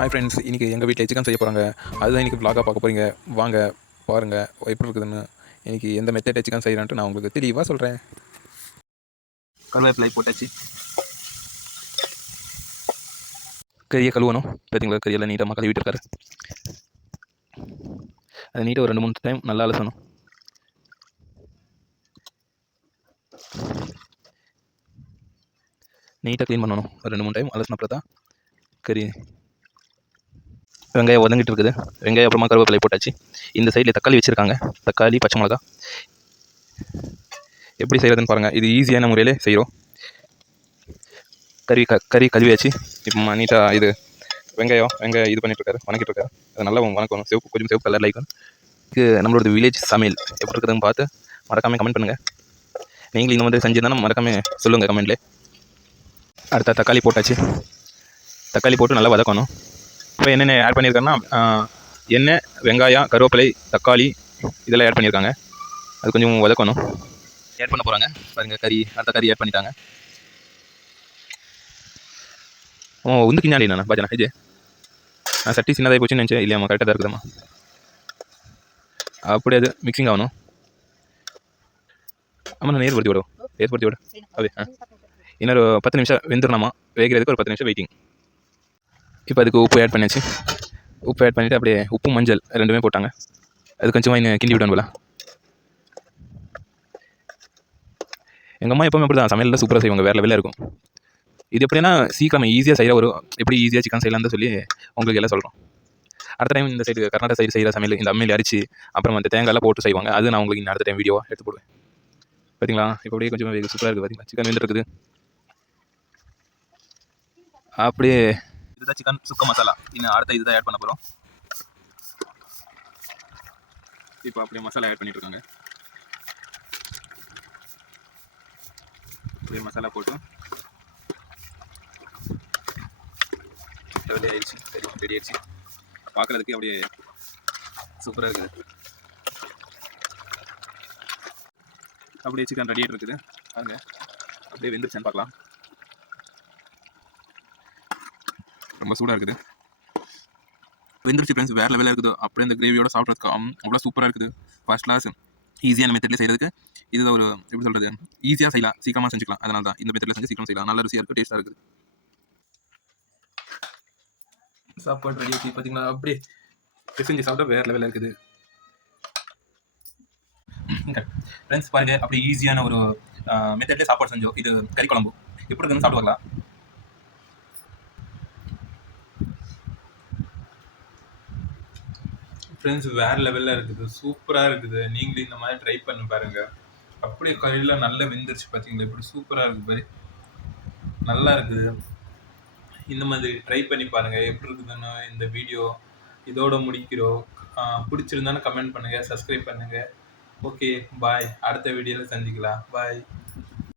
Hi friends, இன்றைக்கி எங்கள் வீட்டில் சிக்கன் செய்ய போகிறாங்க. அதுதான் இன்றைக்கி vlog-ஆ பார்க்க போகிறீங்க. வாங்க பாருங்கள் எப்படி இருக்குதுன்னு. இன்றைக்கி எந்த மெத்தடில் சிக்கன் செய்கிறேன்ட்டு நான் உங்களுக்கு தெளிவாக சொல்கிறேன். கருவேப்பிலை போட்டாச்சு. கறியை கழுவணும். பார்த்தீங்களா, கறியெல்லாம் நீட்டாக கழுவிட்டு இருக்காரு. அது நீட்டாக ஒரு 2-3 டைம் நல்லா அலசணும். நீட்டாக க்ளீன் பண்ணணும். ஒரு 2-3 டைம் அலசினப்பறம் தான் கறி. வெங்காயம் வதங்கிட்டு இருக்குது. வெங்காயம் அப்புறமா கருவேப்பிலை போட்டாச்சு. இந்த சைடில் தக்காளி வச்சுருக்காங்க. தக்காளி, பச்சை மிளகா. எப்படி செய்கிறதுன்னு பாருங்கள். இது ஈஸியான முறையிலே செய்கிறோம். கறி கழுவியாச்சு. இப்போ நீட்டாக இது வெங்காயம் இது பண்ணிட்டுருக்காரு, வணக்கிட்டுருக்காரு. அது நல்லா வணக்கணும். கொஞ்சம் சிவப்பு கலர் லைக். இது நம்மளோட வில்லேஜ் சமையல் எப்படி இருக்குதுன்னு பார்த்து மறக்காமல் கமெண்ட் பண்ணுங்கள். நீங்களும் இந்த மாதிரி செஞ்சுருந்தாலும் மறக்காமல் சொல்லுங்கள் கமெண்ட்லேயே. அடுத்த தக்காளி போட்டாச்சு. தக்காளி போட்டு நல்லா வதக்கணும். இப்போ என்னென்ன ஆட் பண்ணியிருக்காருன்னா எண்ணெய், வெங்காயம், கருவேப்பிலை, தக்காளி இதெல்லாம் ஆட் பண்ணியிருக்காங்க. அது கொஞ்சம் வதக்கணும். ஆட் பண்ண போகிறாங்க பாருங்கள். அடுத்த கறி ஆட் பண்ணிட்டாங்க. உந்து கிண்ணாடி நான் பாஜனா இது நான் சட்டி சின்னதாக போச்சுன்னு நினச்சேன். இல்லையாம்மா, கரெக்டாக தான் இருக்குதும்மா. அப்படி அது மிக்சிங் ஆகணும். ஆமாம், நான் ஏற்படுத்தி விடு அப்படியே. இன்னொரு 10 நிமிஷம் வெந்துடணுமா. வேகிறதுக்கு ஒரு 10 நிமிஷம் வெயிட்டிங். இப்போ அதுக்கு உப்பு ஆட் பண்ணியாச்சு. உப்பு ஆட் பண்ணிவிட்டு அப்படியே உப்பு மஞ்சள் ரெண்டுமே போட்டாங்க. அது கொஞ்சமாக இன்னும் கிண்டி விடணும் போல. எங்கள் அம்மா எப்போவுமே அப்படி தான் சமையலில் சூப்பராக செய்வாங்க. வேறு லெவலில் இருக்கும். இது எப்படின்னா சீக்கிரம் ஈஸியாக செய்கிற எப்படி ஈஸியாக சிக்கன் செய்யலாம்னு சொல்லி உங்களுக்கு எல்லாம் சொல்கிறோம். அடுத்த டைம் இந்த சைடு கர்நாடகா சைடு செய்கிற சமையல் இந்த அம்மையில் அரிச்சு அப்புறம் அந்த தேங்காயெல்லாம் போட்டு செய்வாங்க. அது நான் உங்களுக்கு அடுத்த டைம் வீடியோவாக எடுத்து போடுவேன். பார்த்தீங்களா, இப்போ அப்படியே கொஞ்சம் சூப்பராக இருக்குது. பார்த்தீங்களா, சிக்கன் வெந்துருக்குது. அப்படியே இதுதான் சிக்கன் சுக்க மசாலா. இன்னும் அடுத்த இதுதான் ஆட் பண்ண போகிறோம். இப்போ அப்படியே மசாலா ஆட் பண்ணிட்டு இருக்காங்க. அப்படியே மசாலா போட்டு ரெடி ஆயிடுச்சு. பார்க்குறதுக்கு அப்படியே சூப்பராக இருக்குது. அப்படியே சிக்கன் ரெடி ஆகிட்டு இருக்குது. அங்கே அப்படியே வெந்துருச்சான்னு பார்க்கலாம். ரொம்ப சூடாக இருக்குது. வெந்துருச்சு ஃப்ரெண்ட்ஸ், வேறு லெவலில் இருக்குது. அப்படியே இந்த கிரேவியோட சாப்பிட்றதுக்கு அவ்வளோ சூப்பராக இருக்குது. First class. ஈஸியான மெத்தடில் செய்கிறதுக்கு இதுதான் ஒரு எப்படி சொல்கிறது, ஈஸியாக செய்யலாம், சீக்கிரமாக செஞ்சுக்கலாம். அதனால தான் இந்த மெத்தடில் செஞ்சு சீக்கிரம் செய்யலாம். நல்ல ருசியாக இருக்குது, டேஸ்ட்டாக இருக்குது. சாப்பாடு ரெடி ஆச்சு. பார்த்தீங்களா, அப்படியே செஞ்சு சாப்பிட்டா வேறு லெவலில் இருக்குது. ஃப்ரெண்ட்ஸ் பாருங்க, அப்படியே ஈஸியான ஒரு மெத்தட்லேயே சாப்பாடு செஞ்சோம். இது கறி குழம்பு எப்படி இருக்குன்னு சாப்பிட்டு பார்க்கலாம். ஃப்ரெண்ட்ஸ் வேறு லெவலில் இருக்குது, சூப்பராக இருக்குது. நீங்களும் இந்த மாதிரி ட்ரை பண்ணி பாருங்கள். அப்படியே கறியெல்லாம் நல்லா வெந்துருச்சு. பார்த்தீங்களா, இப்படி சூப்பராக இருக்குது பாரு, நல்லா இருக்குது. இந்த மாதிரி ட்ரை பண்ணி பாருங்கள் எப்படி இருக்குதுன்னு. இந்த வீடியோ இதோட முடிக்கிறோம். பிடிச்சிருந்தானு கமெண்ட் பண்ணுங்கள், சப்ஸ்கிரைப் பண்ணுங்கள். ஓகே, பாய். அடுத்த வீடியோவில் சந்திக்கலாம். பாய்.